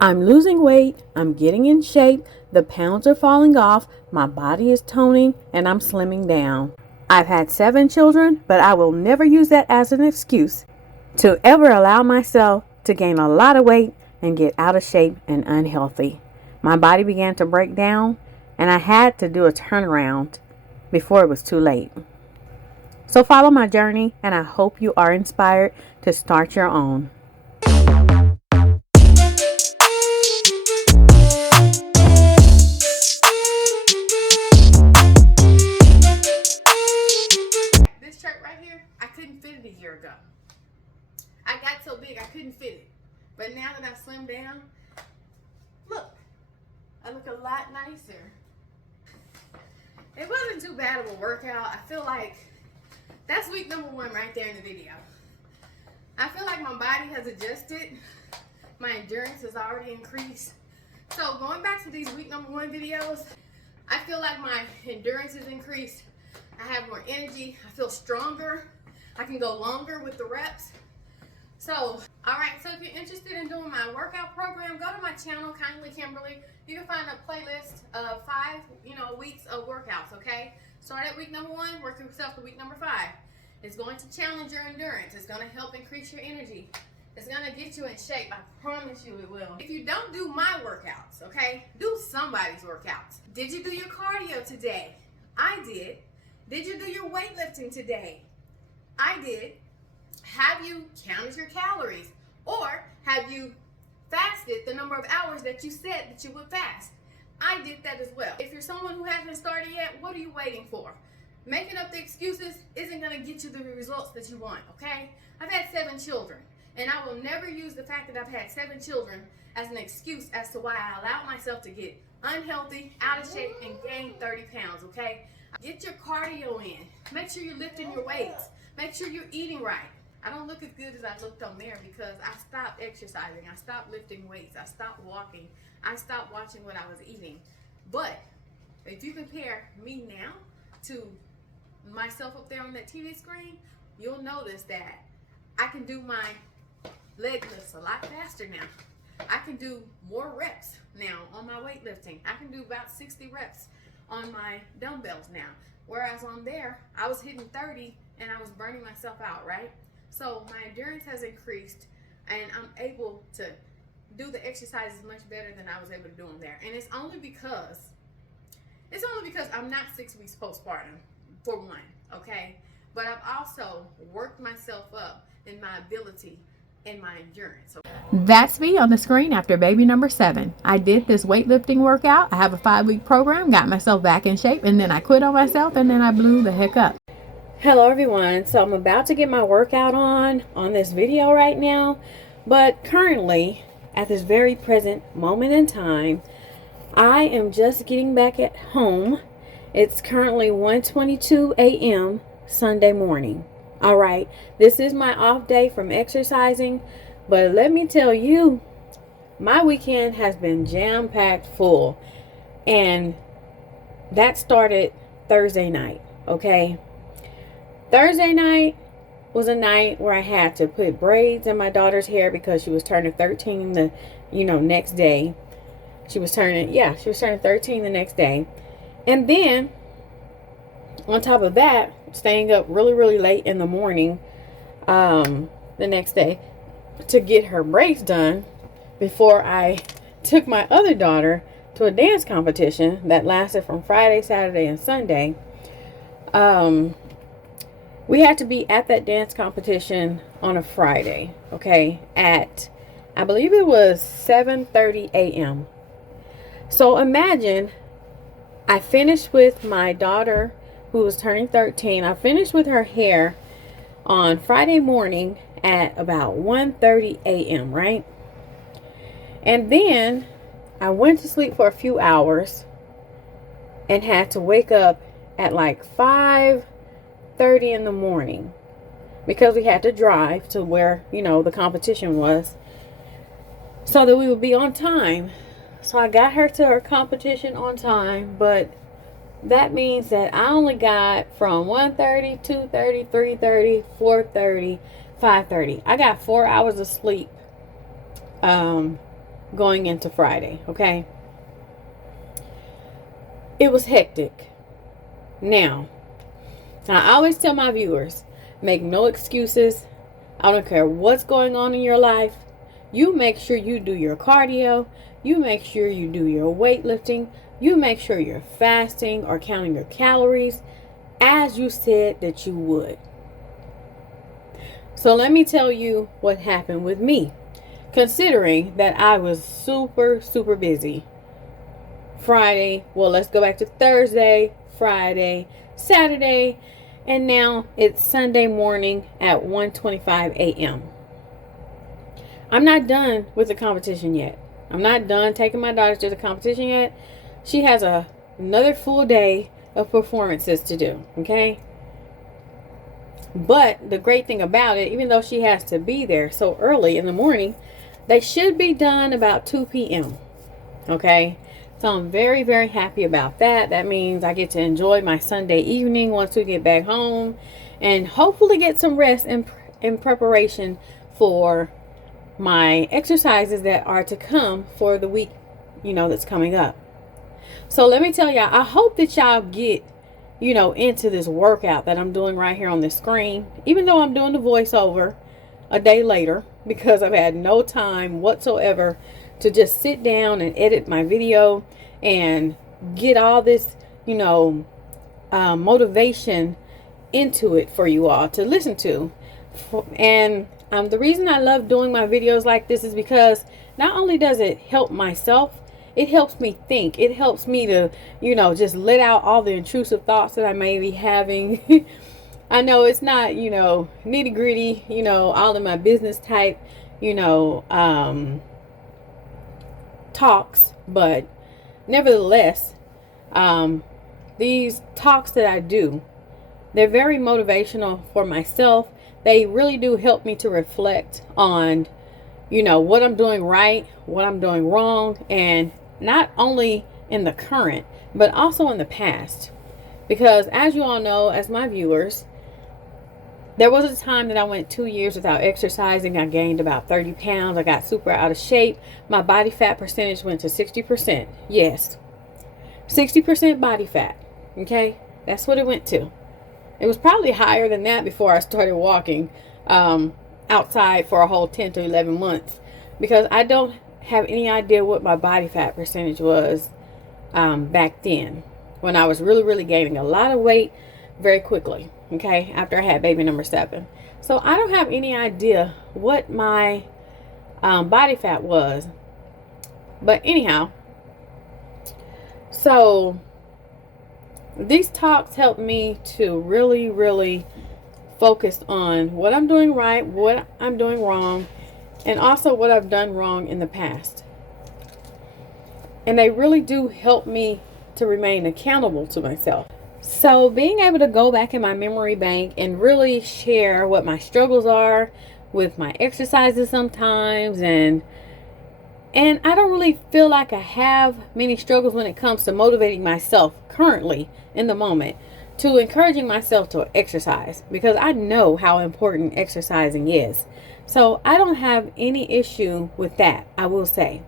I'm losing weight, I'm getting in shape, the pounds are falling off, my body is toning, and I'm slimming down. I've had 7 children, but I will never use that as an excuse to ever allow myself to gain a lot of weight and get out of shape and unhealthy. My body began to break down, and I had to do a turnaround before it was too late. So follow my journey, and I hope you are inspired to start your own. This shirt right here, I couldn't fit it a year ago. I got so big I couldn't fit it. But now that I've slimmed down, look, I look a lot nicer. It wasn't too bad of a workout. I feel like that's week number 1 right there in the video. I feel like my body has adjusted. My endurance has already increased. So going back to these week number 1 videos, I feel like my endurance has increased. I have more energy. I feel stronger. I can go longer with the reps. So, all right, so if you're interested in doing my workout program, go to my channel, Kindly Kimberly. You can find a playlist of 5, weeks of workouts, okay? Start at week number 1, work yourself to week number 5. It's going to challenge your endurance. It's going to help increase your energy. It's going to get you in shape. I promise you it will. If you don't do my workouts, okay, do somebody's workouts. Did you do your cardio today? I did. Did you do your weightlifting today? I did. Have you counted your calories? Or have you fasted the number of hours that you said that you would fast? I did that as well. If you're someone who hasn't started yet, what are you waiting for? Making up the excuses isn't going to get you the results that you want, okay? I've had 7 children, and I will never use the fact that I've had 7 children as an excuse as to why I allowed myself to get unhealthy, out of shape, and gain 30 pounds, okay? Get your cardio in. Make sure you're lifting your weights. Make sure you're eating right. I don't look as good as I looked on there because I stopped exercising. I stopped lifting weights. I stopped walking. I stopped watching what I was eating. But if you compare me now to myself up there on that TV screen, you'll notice that I can do my leg lifts a lot faster now. I can do more reps now on my weightlifting. I can do about 60 reps on my dumbbells now. Whereas on there, I was hitting 30 and I was burning myself out, right? So my endurance has increased and I'm able to do the exercises much better than I was able to do them there. And it's only because I'm not 6 weeks postpartum, for one, okay? But I've also worked myself up in my ability and my endurance. That's me on the screen after baby number 7. I did this weightlifting workout. I have a 5-week program, got myself back in shape, and then I quit on myself, and then I blew the heck up. Hello everyone. So I'm about to get my workout on this video right now, but currently at this very present moment in time, I am just getting back at home. It's currently 1:22 a.m. Sunday morning. All right, this is my off day from exercising, but let me tell you, my weekend has been jam-packed full, and that started Thursday night, okay? Thursday night was a night where I had to put braids in my daughter's hair because she was turning 13 the next day. She was turning 13 the next day. And then on top of that, staying up really, really late in the morning the next day to get her braids done before I took my other daughter to a dance competition that lasted from Friday, Saturday, and Sunday. We had to be at that dance competition on a Friday, okay, at, I believe it was 7:30 a.m. So imagine, I finished with my daughter who was turning 13. I finished with her hair on Friday morning at about 1:30 a.m., right? And then I went to sleep for a few hours and had to wake up at like 5:30 in the morning because we had to drive to where, the competition was so that we would be on time. So I got her to her competition on time, but that means that I only got from 1:30, 2:30, 3:30, 4:30, 5:30. I got 4 hours of sleep going into Friday, okay? It was hectic. Now, I always tell my viewers, make no excuses. I don't care what's going on in your life. You make sure you do your cardio. You make sure you do your weightlifting. You make sure you're fasting or counting your calories as you said that you would. So let me tell you what happened with me. Considering that I was super, super busy. Friday, well, let's go back to Thursday, Friday, Saturday, and now it's Sunday morning at 1:25 a.m. I'm not done with the competition yet. I'm not done taking my daughter to the competition yet. She has another full day of performances to do, okay? But the great thing about it, even though she has to be there so early in the morning, they should be done about 2 p.m., okay? So I'm very, very happy about that. That means I get to enjoy my Sunday evening once we get back home and hopefully get some rest in preparation for my exercises that are to come for the week, that's coming up. So let me tell y'all, I hope that y'all get, into this workout that I'm doing right here on the screen, even though I'm doing the voiceover a day later because I've had no time whatsoever to just sit down and edit my video and get all this, motivation into it for you all to listen to. And the reason I love doing my videos like this is because not only does it help myself, it helps me think. It helps me to, just let out all the intrusive thoughts that I may be having. I know it's not, nitty gritty, all in my business type, talks, but nevertheless, these talks that I do, they're very motivational for myself. They really do help me to reflect on, what I'm doing right, what I'm doing wrong, and not only in the current, but also in the past. Because as you all know, as my viewers, there was a time that I went 2 years without exercising. I gained about 30 pounds. I got super out of shape. My body fat percentage went to 60%. Yes, 60% body fat. Okay, that's what it went to. It was probably higher than that before I started walking outside for a whole 10 to 11 months. Because I don't have any idea what my body fat percentage was back then, when I was really, really gaining a lot of weight very quickly. Okay, after I had baby number 7. So I don't have any idea what my body fat was. But anyhow, so these talks help me to really, really focus on what I'm doing right, what I'm doing wrong, and also what I've done wrong in the past. And they really do help me to remain accountable to myself. So being able to go back in my memory bank and really share what my struggles are with my exercises sometimes, and I don't really feel like I have many struggles when it comes to motivating myself currently in the moment to encouraging myself to exercise, because I know how important exercising is. So I don't have any issue with that, I will say.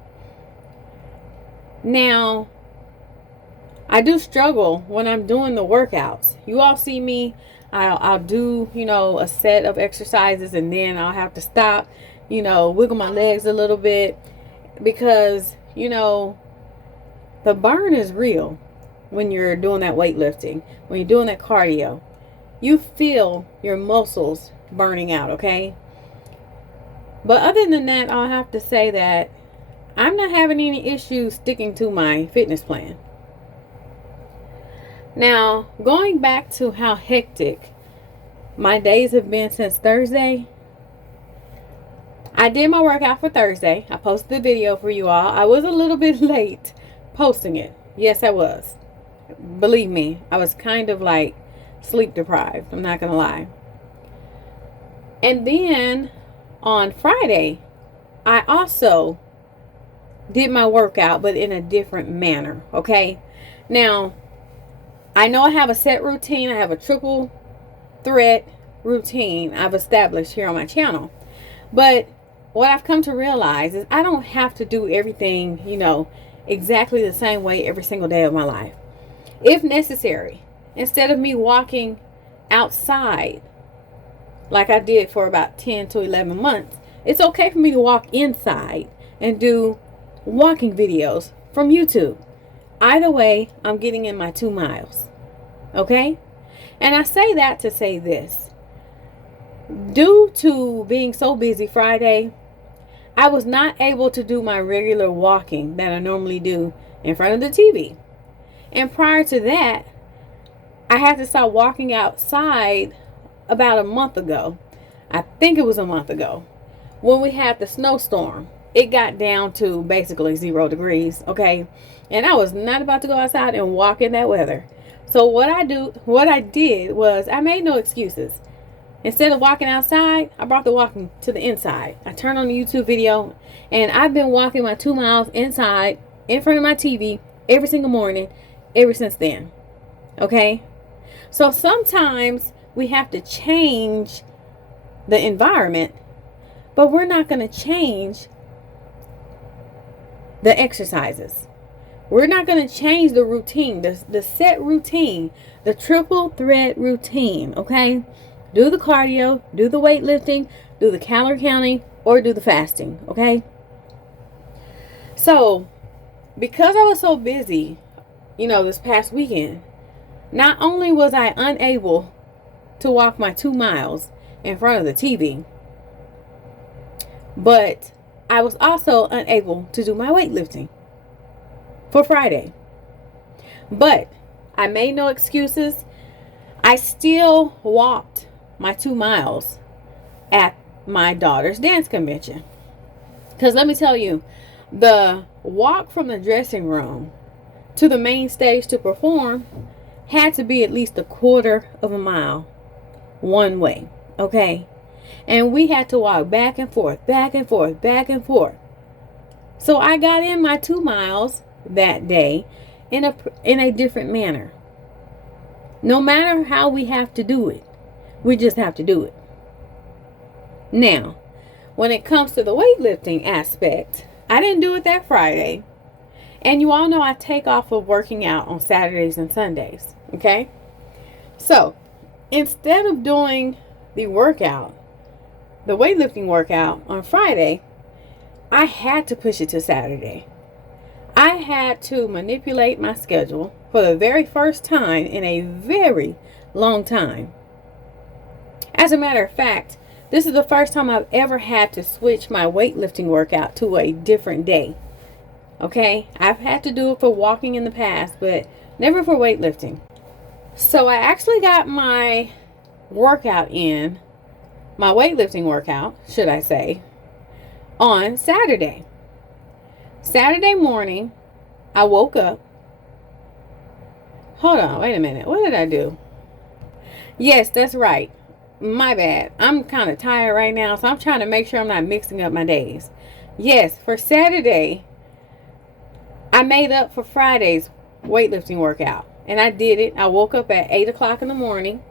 Now, I do struggle when I'm doing the workouts. You all see me, I'll do, a set of exercises, and then I'll have to stop, wiggle my legs a little bit, because, the burn is real when you're doing that weightlifting, when you're doing that cardio. You feel your muscles burning out, okay? But other than that, I'll have to say that I'm not having any issues sticking to my fitness plan. Now, going back to how hectic my days have been since Thursday, I did my workout for Thursday. I posted the video for you all. I was a little bit late posting it. Yes, I was. Believe me, I was kind of like sleep deprived. I'm not going to lie. And then on Friday, I also did my workout, but in a different manner. Okay. Now, I know I have a set routine. I have a triple threat routine I've established here on my channel. But what I've come to realize is I don't have to do everything, exactly the same way every single day of my life. If necessary, instead of me walking outside like I did for about 10 to 11 months, it's okay for me to walk inside and do walking videos from YouTube. Either way, I'm getting in my 2 miles. Okay? And I say that to say this. Due to being so busy Friday, I was not able to do my regular walking that I normally do in front of the TV. And prior to that, I had to start walking outside about a month ago. I think it was a month ago, when we had the snowstorm. It got down to basically 0 degrees, okay? And I was not about to go outside and walk in that weather. So what I did was I made no excuses. Instead of walking outside, I brought the walking to the inside. I turned on the YouTube video, and I've been walking my 2 miles inside in front of my TV every single morning ever since then. Okay? So sometimes we have to change the environment, but we're not going to change the exercises. We're not going to change the routine, the set routine, the triple threat routine, okay? Do the cardio, do the weightlifting, do the calorie counting, or do the fasting, okay? So, because I was so busy, this past weekend, not only was I unable to walk my 2 miles in front of the TV, but I was also unable to do my weightlifting for Friday. But I made no excuses. I still walked my 2 miles at my daughter's dance convention. Because let me tell you, the walk from the dressing room to the main stage to perform had to be at least a quarter of a mile one way, okay? And we had to walk back and forth, back and forth, back and forth. So I got in my 2 miles that day in a different manner. No matter how we have to do it, we just have to do it. Now, when it comes to the weightlifting aspect, I didn't do it that Friday. And you all know I take off of working out on Saturdays and Sundays. Okay? So, instead of doing the weightlifting workout on Friday, I had to push it to Saturday. I had to manipulate my schedule for the very first time in a very long time. As a matter of fact, this is the first time I've ever had to switch my weightlifting workout to a different day. Okay? I've had to do it for walking in the past, but never for weightlifting. So I actually got my weightlifting workout, should I say, on Saturday. Saturday morning, I woke up. Hold on, wait a minute. What did I do? Yes, that's right. My bad. I'm kind of tired right now, so I'm trying to make sure I'm not mixing up my days. Yes, for Saturday, I made up for Friday's weightlifting workout. And I did it. I woke up at 8 o'clock in the morning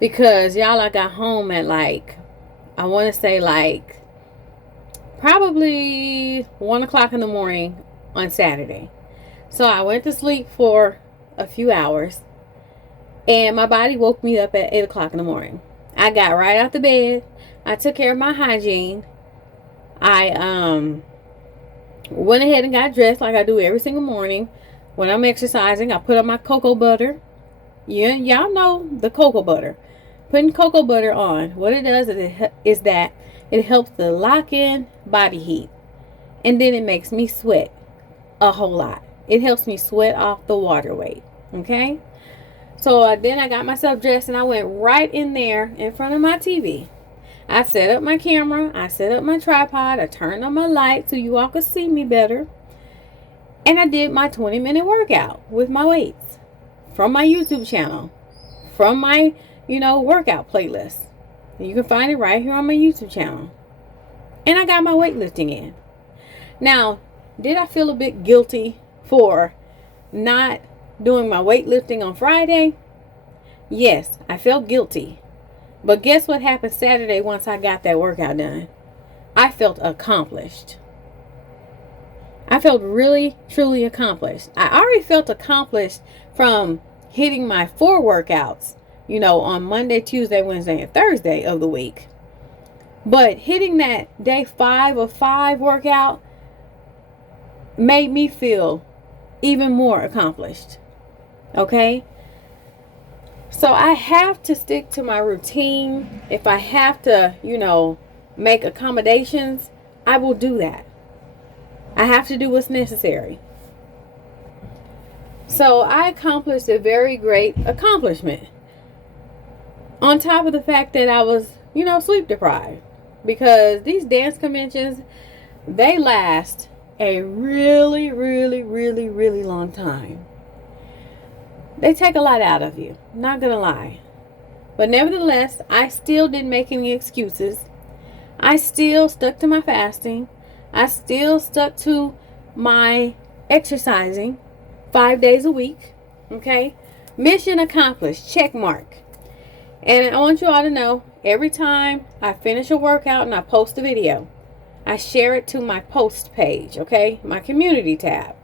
because, y'all, I got home at I want to say probably 1 o'clock in the morning on Saturday. So I went to sleep for a few hours, and my body woke me up at 8 o'clock in the morning. I got right out the bed. I took care of my hygiene. I went ahead and got dressed like I do every single morning. When I'm exercising, I put on my cocoa butter. Yeah, y'all know the cocoa butter. Putting cocoa butter on, what it does is that it helps to lock in body heat. And then it makes me sweat a whole lot. It helps me sweat off the water weight. Okay? So then I got myself dressed and I went right in there in front of my TV. I set up my camera. I set up my tripod. I turned on my light so you all could see me better. And I did my 20-minute workout with my weights from my YouTube channel, from my, workout playlist. You can find it right here on my YouTube channel. And I got my weightlifting in. Now, did I feel a bit guilty for not doing my weightlifting on Friday? Yes, I felt guilty. But guess what happened Saturday once I got that workout done? I felt accomplished. I felt really, truly accomplished. I already felt accomplished from hitting my 4 workouts, on Monday, Tuesday, Wednesday, and Thursday of the week. But hitting that day 5 of 5 workout made me feel even more accomplished. Okay? So I have to stick to my routine. If I have to, make accommodations, I will do that. I have to do what's necessary. So I accomplished a very great accomplishment. On top of the fact that I was, sleep deprived. Because these dance conventions, they last a really, really, really, really long time. They take a lot out of you. Not gonna lie. But nevertheless, I still didn't make any excuses. I still stuck to my fasting. I still stuck to my exercising 5 days a week. Okay? Mission accomplished. Check mark. And I want you all to know, every time I finish a workout and I post a video, I share it to my post page. Okay? My community tab.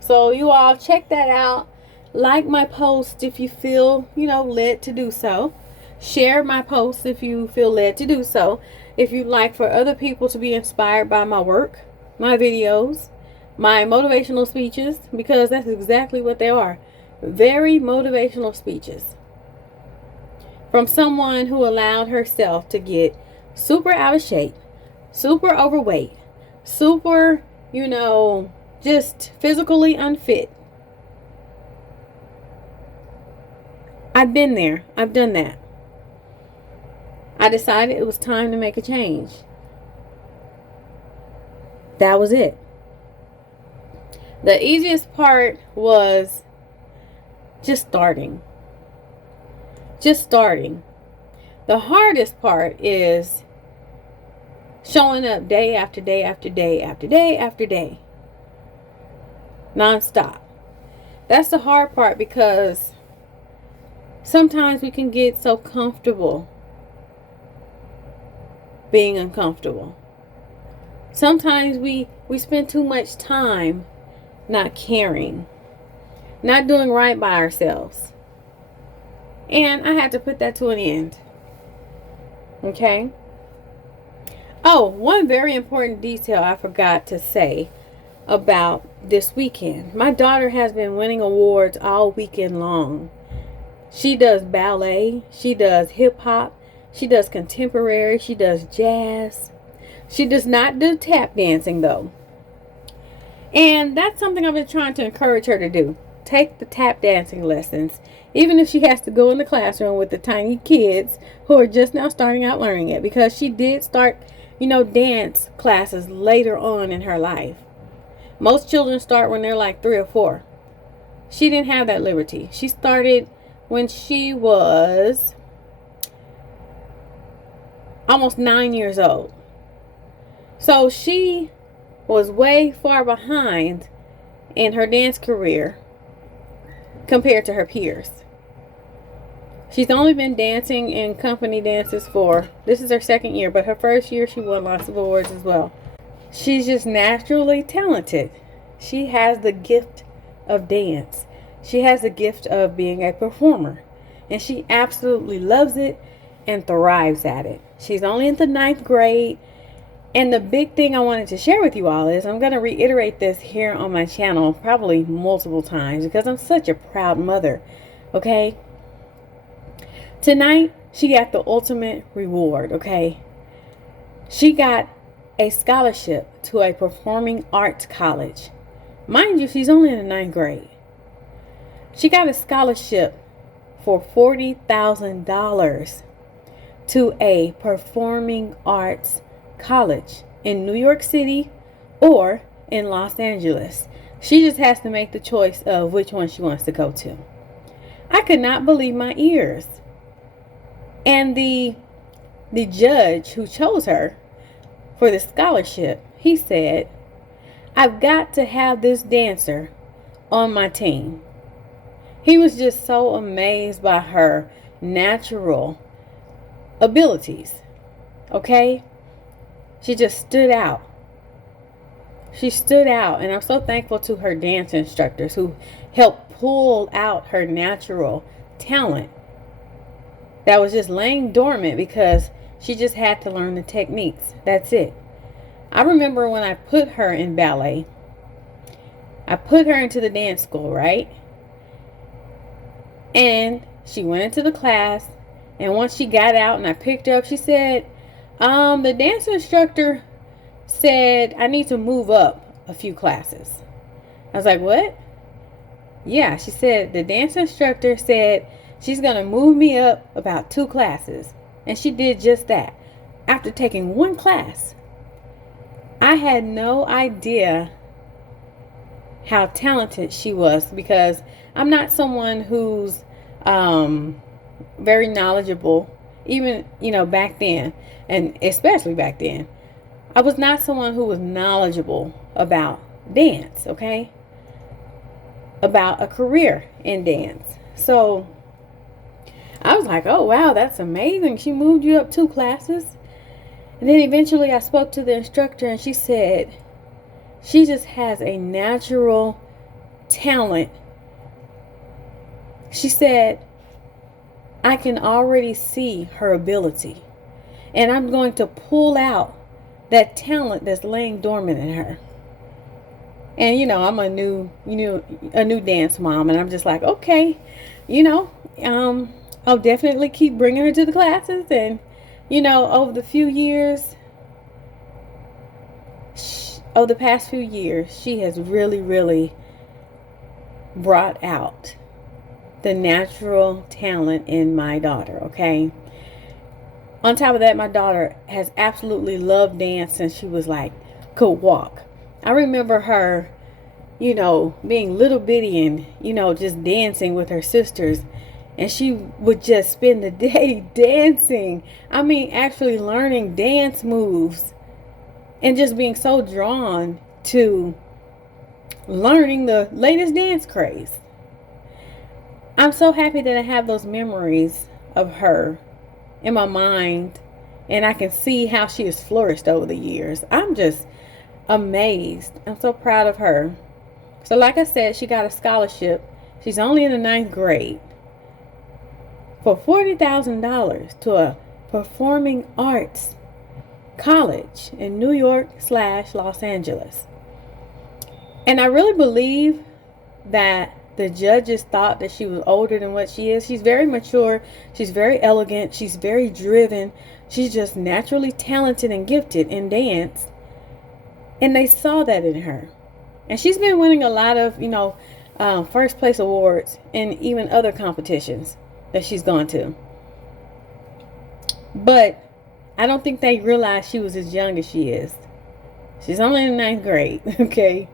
So you all check that out. Like my post if you feel, led to do so. Share my posts if you feel led to do so. If you'd like for other people to be inspired by my work, my videos, my motivational speeches, because that's exactly what they are. Very motivational speeches. From someone who allowed herself to get super out of shape, super overweight, super, just physically unfit. I've been there. I've done that. I decided it was time to make a change. That was it. The easiest part was just starting. Just starting. The hardest part is showing up day after day after day after day after day. Non-stop. That's the hard part because sometimes we can get so comfortable being uncomfortable. Sometimes we spend too much time not caring, not doing right by ourselves. And I had to put that to an end. Okay? Oh, one very important detail I forgot to say about this weekend. My daughter has been winning awards all weekend long. She does ballet, she does hip hop, she does contemporary, she does jazz. She does not do tap dancing though. And that's something I've been trying to encourage her to do. Take the tap dancing lessons. Even if she has to go in the classroom with the tiny kids who are just now starting out learning it. Because she did start, dance classes later on in her life. Most children start when they're like 3 or 4. She didn't have that liberty. She started when she was almost 9 years old. So she was way far behind in her dance career compared to her peers. She's only been dancing in company dances this is her 2nd year, but her 1st year she won lots of awards as well. She's just naturally talented. She has the gift of dance. She has the gift of being a performer. And she absolutely loves it and thrives at it. She's only in the 9th grade. And the big thing I wanted to share with you all is I'm going to reiterate this here on my channel probably multiple times because I'm such a proud mother. Okay? Tonight, she got the ultimate reward. Okay? She got a scholarship to a performing arts college. Mind you, she's only in the 9th grade. She got a scholarship for $40,000 to a performing arts college in New York City or in Los Angeles. She just has to make the choice of which one she wants to go to. I could not believe my ears. And the judge who chose her for the scholarship, he said, "I've got to have this dancer on my team." He was just so amazed by her natural abilities. Okay? She just stood out. She stood out, and I'm so thankful to her dance instructors who helped pull out her natural talent that was just laying dormant because she just had to learn the techniques. That's it. I remember when I put her in ballet, I put her into the dance school, right? And she went into the class, and once she got out and I picked her up, she said, the dance instructor said I need to move up a few classes. I was like, what? Yeah, she said the dance instructor said she's going to move me up about 2 classes. And she did just that. After taking 1 class, I had no idea how talented she was, because I'm not someone who's very knowledgeable, even, back then, and especially back then. I was not someone who was knowledgeable about dance, okay? About a career in dance. So I was like, oh wow, that's amazing. She moved you up 2 classes. And then eventually I spoke to the instructor, and she said she just has a natural talent. She said, I can already see her ability, and I'm going to pull out that talent that's laying dormant in her. And I'm a new dance mom, and I'm just like, okay, I'll definitely keep bringing her to the classes. And over the past few years, she has really, really brought out the natural talent in my daughter, okay? On top of that, my daughter has absolutely loved dance since she was could walk. I remember her, being little bitty and, just dancing with her sisters. And she would just spend the day dancing. I mean, actually learning dance moves, and just being so drawn to learning the latest dance craze. I'm so happy that I have those memories of her in my mind, and I can see how she has flourished over the years. I'm just amazed. I'm so proud of her. So like I said, she got a scholarship. She's only in the 9th grade for $40,000 to a performing arts college in New York/Los Angeles. And I really believe that the judges thought that she was older than what she is. She's very mature. She's very elegant. She's very driven. She's just naturally talented and gifted in dance. And they saw that in her. And she's been winning a lot of, first place awards in even other competitions that she's gone to. But I don't think they realized she was as young as she is. She's only in the 9th grade, okay?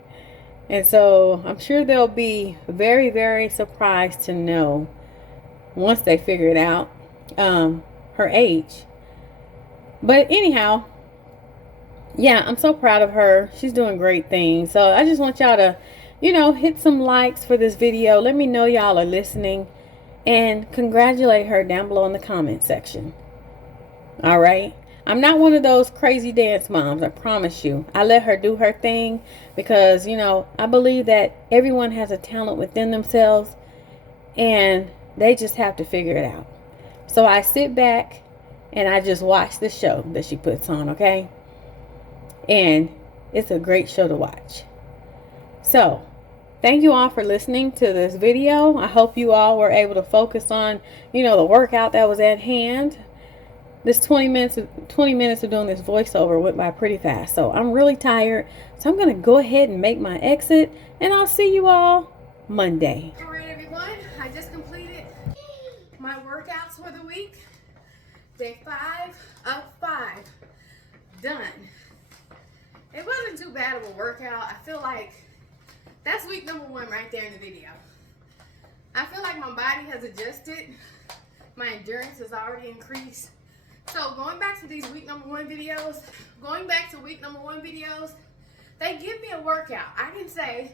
And so I'm sure they'll be very, very surprised to know, once they figure it out, her age. But anyhow, yeah, I'm so proud of her. She's doing great things. So I just want y'all to, hit some likes for this video. Let me know y'all are listening, and congratulate her down below in the comment section. All right. I'm not one of those crazy dance moms, I promise you. I let her do her thing because, I believe that everyone has a talent within themselves, and they just have to figure it out. So I sit back and I just watch the show that she puts on, okay? And it's a great show to watch. So thank you all for listening to this video. I hope you all were able to focus on, the workout that was at hand. This 20 minutes of doing this voiceover went by pretty fast. So I'm really tired. So I'm going to go ahead and make my exit. And I'll see you all Monday. All right, everyone. I just completed my workouts for the week. Day 5 of 5. Done. It wasn't too bad of a workout. I feel like that's week number 1 right there in the video. I feel like my body has adjusted. My endurance has already increased. So going back to these week number 1 videos, they give me a workout. I can say,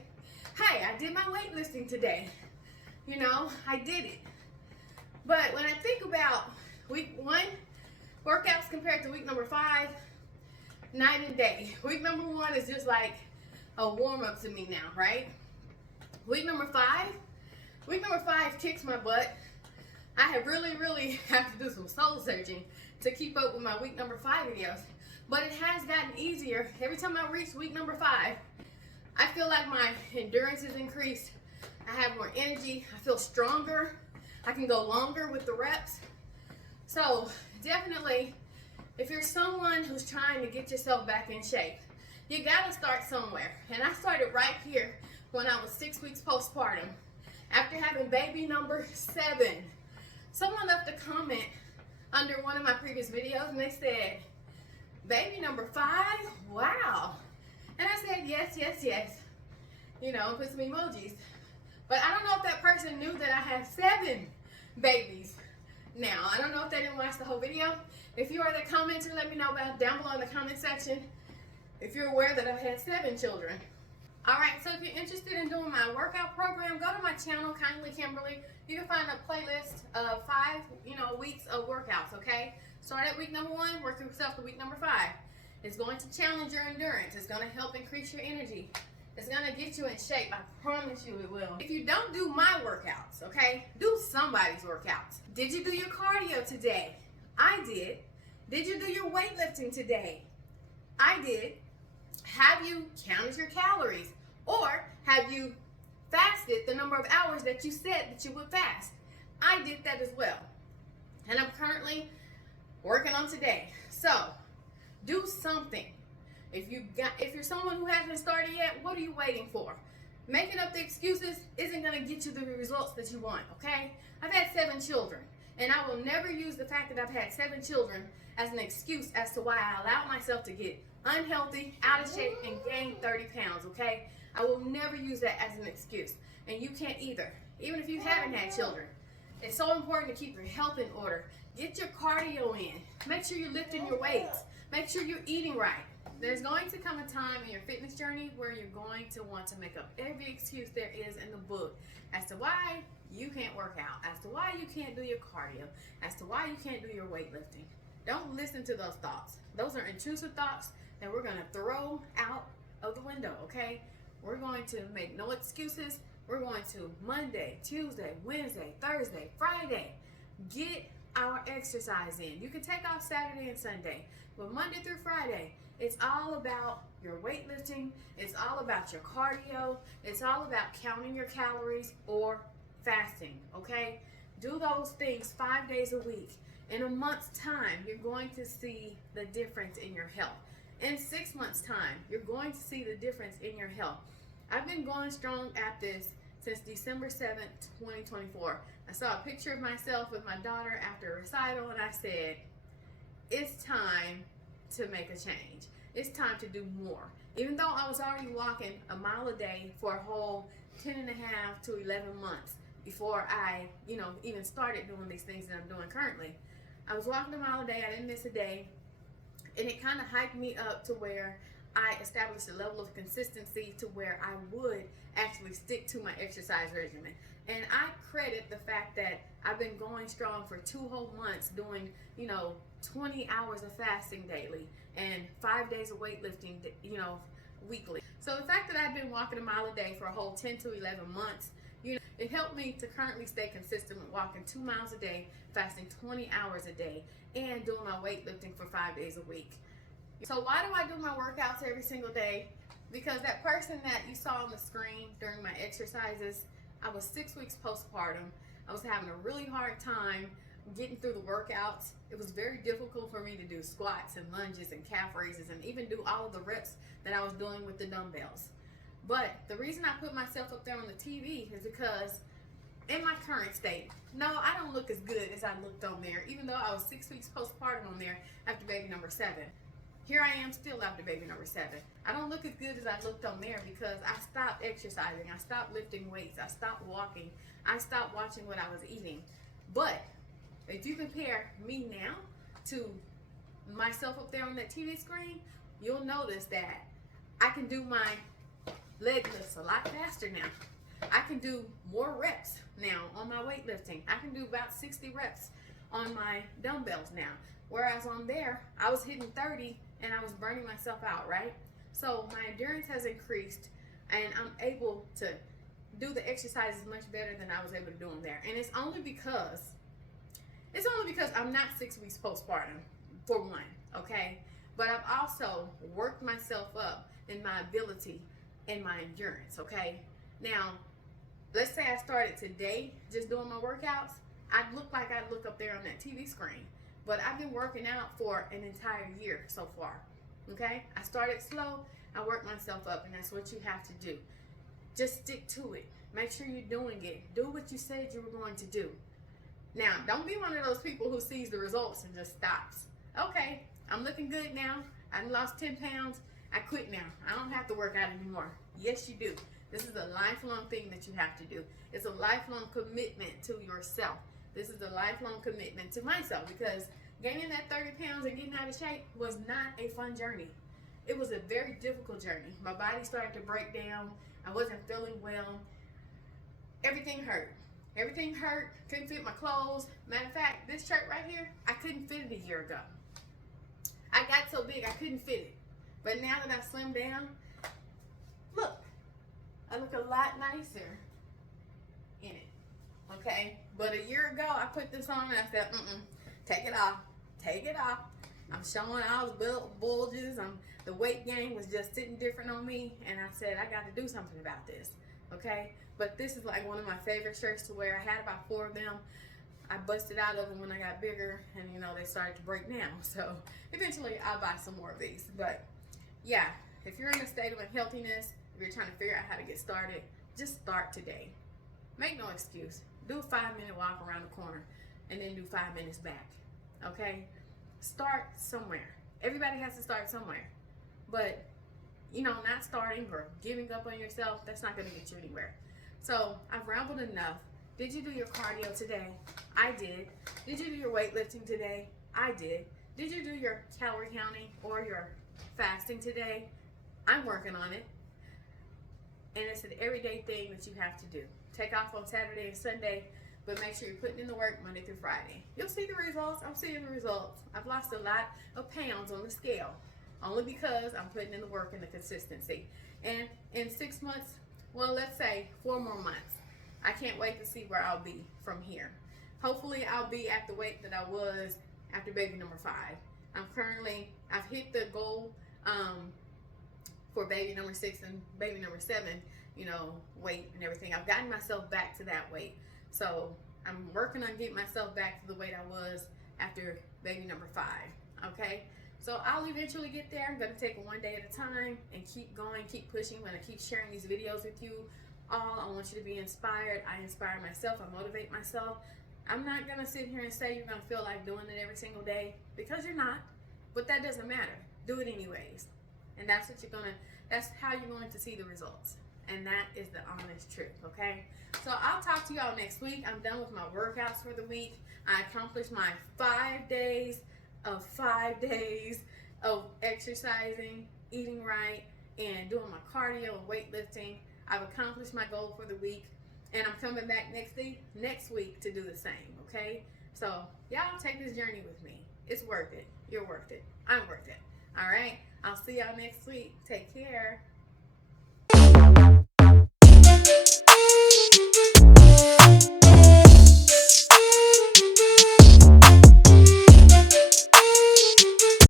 hey, I did my weightlifting today. I did it. But when I think about week 1 workouts compared to week number 5, night and day. Week number 1 is just like a warm-up to me now, right? Week number 5 kicks my butt. I have really have to do some soul searching to keep up with my week number 5 videos. But it has gotten easier. Every time I reach week number 5, I feel like my endurance is increased. I have more energy. I feel stronger. I can go longer with the reps. So definitely, if you're someone who's trying to get yourself back in shape, you gotta start somewhere. And I started right here when I was 6 weeks postpartum. After having baby number 7, someone left a comment under one of my previous videos and they said, baby number 5? Wow. And I said, yes. You know, put some emojis. But I don't know if that person knew that I had 7 babies now. I don't know if they didn't watch the whole video. If you are the commenter, let me know about down below in the comment section if you're aware that I've had 7 children. Alright, so if you're interested in doing my workout program, go to my channel, Kindly Kimberly. You can find a playlist of 5, weeks of workouts, okay? Start at week number 1, work yourself to week number 5. It's going to challenge your endurance. It's going to help increase your energy. It's going to get you in shape. I promise you it will. If you don't do my workouts, okay, do somebody's workouts. Did you do your cardio today? I did. Did you do your weightlifting today? I did. Have you counted your calories? Or have you fasted the number of hours that you said that you would fast? I did that as well. And I'm currently working on today. So, do something. If you're someone who hasn't started yet, what are you waiting for? Making up the excuses isn't going to get you the results that you want, okay? I've had 7 children, and I will never use the fact that I've had 7 children as an excuse as to why I allowed myself to get unhealthy, out of shape, and gain 30 pounds, okay? I will never use that as an excuse, and you can't either, even if you haven't had children. It's so important to keep your health in order. Get your cardio in. Make sure you're lifting your weights. Make sure you're eating right. There's going to come a time in your fitness journey where you're going to want to make up every excuse there is in the book as to why you can't work out, as to why you can't do your cardio, as to why you can't do your weightlifting. Don't listen to those thoughts. Those are intrusive thoughts that we're going to throw out of the window, okay? We're going to make no excuses. We're going to Monday, Tuesday, Wednesday, Thursday, Friday, get our exercise in. You can take off Saturday and Sunday, but Monday through Friday, it's all about your weightlifting. It's all about your cardio. It's all about counting your calories or fasting, okay? Do those things 5 days a week. In a month's time, you're going to see the difference in your health. In 6 months' time, you're going to see the difference in your health. I've been going strong at this since December 7th, 2024. I saw a picture of myself with my daughter after a recital, and I said, it's time to make a change. It's time to do more. Even though I was already walking a mile a day for a whole 10 and a half to 11 months before I, even started doing these things that I'm doing currently. I was walking a mile a day. I didn't miss a day. And it kind of hyped me up to where I established a level of consistency to where I would actually stick to my exercise regimen. And I credit the fact that I've been going strong for 2 whole months doing, 20 hours of fasting daily and 5 days of weightlifting, weekly. So the fact that I've been walking a mile a day for a whole 10 to 11 months, it helped me to currently stay consistent with walking 2 miles a day, fasting 20 hours a day, and doing my weightlifting for 5 days a week. So why do I do my workouts every single day? Because that person that you saw on the screen during my exercises, I was 6 weeks postpartum. I was having a really hard time getting through the workouts. It was very difficult for me to do squats and lunges and calf raises and even do all of the reps that I was doing with the dumbbells. But the reason I put myself up there on the TV is because in my current state, no, I don't look as good as I looked on there, even though I was 6 weeks postpartum on there after baby number 7. Here I am still after baby number 7. I don't look as good as I looked on there because I stopped exercising. I stopped lifting weights. I stopped walking. I stopped watching what I was eating. But if you compare me now to myself up there on that TV screen, you'll notice that I can do my leg lifts a lot faster now. I can do more reps now on my weightlifting. I can do about 60 reps on my dumbbells now. Whereas on there, I was hitting 30 and I was burning myself out, right? So my endurance has increased, and I'm able to do the exercises much better than I was able to do them there. And it's only because I'm not 6 weeks postpartum, for one, okay? But I've also worked myself up in my ability and my endurance, okay? Now, let's say I started today just doing my workouts, I'd look like I'd look up there on that TV screen. But I've been working out for an entire year so far, okay? I started slow, I worked myself up, and that's what you have to do. Just stick to it. Make sure you're doing it. Do what you said you were going to do. Now, don't be one of those people who sees the results and just stops. Okay, I'm looking good now. I lost 10 pounds. I quit now. I don't have to work out anymore. Yes, you do. This is a lifelong thing that you have to do. It's a lifelong commitment to yourself. This is a lifelong commitment to myself, because gaining that 30 pounds and getting out of shape was not a fun journey. It was a very difficult journey. My body started to break down. I wasn't feeling well. Everything hurt. Everything hurt. Couldn't fit my clothes. Matter of fact, this shirt right here, I couldn't fit it a year ago. I got so big I couldn't fit it. But now that I slimmed down, look, I look a lot nicer in it. Okay? But a year ago, I put this on and I said, take it off. Take it off. I'm showing all the bulges. The weight gain was just sitting different on me. And I said, I got to do something about this. Okay? But this is like one of my favorite shirts to wear. I had about 4 of them. I busted out of them when I got bigger, and they started to break down. So eventually I'll buy some more of these. But yeah, if you're in a state of unhealthiness, if you're trying to figure out how to get started, just start today. Make no excuse. Do a 5-minute walk around the corner and then do 5 minutes back. Okay? Start somewhere. Everybody has to start somewhere. But, not starting or giving up on yourself, that's not going to get you anywhere. So I've rambled enough. Did you do your cardio today? I did. Did you do your weightlifting today? I did. Did you do your calorie counting or your fasting today? I'm working on it. And it's an everyday thing that you have to do. Take off on Saturday and Sunday, but make sure you're putting in the work Monday through Friday. You'll see the results. I'm seeing the results. I've lost a lot of pounds on the scale, only because I'm putting in the work and the consistency. And in 6 months, well, let's say 4 more months, I can't wait to see where I'll be from here. Hopefully I'll be at the weight that I was after baby number 5. I've hit the goal for baby number 6 and baby number 7, weight and everything. I've gotten myself back to that weight. So I'm working on getting myself back to the weight I was after baby number 5, okay? So I'll eventually get there. I'm gonna take it one day at a time and keep going, keep pushing. I'm gonna keep sharing these videos with you all. I want you to be inspired. I inspire myself, I motivate myself. I'm not gonna sit here and say you're gonna feel like doing it every single day, because you're not, but that doesn't matter. Do it anyways. And that's how you're going to see the results. And that is the honest truth, okay? So I'll talk to y'all next week. I'm done with my workouts for the week. I accomplished my 5 days of exercising, eating right, and doing my cardio and weightlifting. I've accomplished my goal for the week, and I'm coming back next week to do the same, okay? So y'all take this journey with me. It's worth it. You're worth it. I'm worth it. All right? I'll see y'all next week. Take care.